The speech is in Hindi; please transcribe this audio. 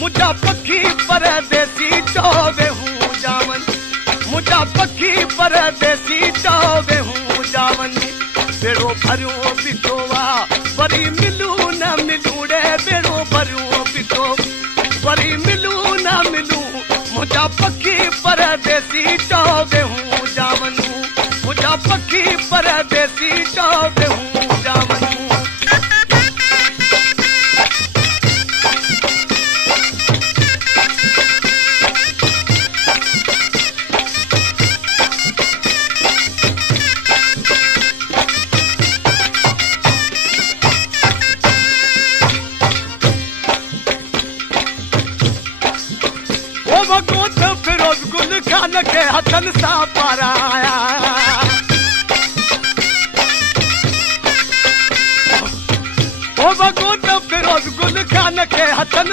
मुझा पखी परदेसी टोवे हूँ जावन, मुझा पखी परदेसी टोवे हूँ जावन। बेड़ो भरियो बिठोवा वरी मिलू न मिलू रे, बेड़ो भरियो बिठो वरी मिलू न मिलू। मुझा पखी परदेसी टोवे हूँ जावन, मुझा पखी परदेसी टोवे हूँ जावन। फिरोज गुल खान के हथन सा पाराया, ओ भगवत फिरोज गुल खान के हथन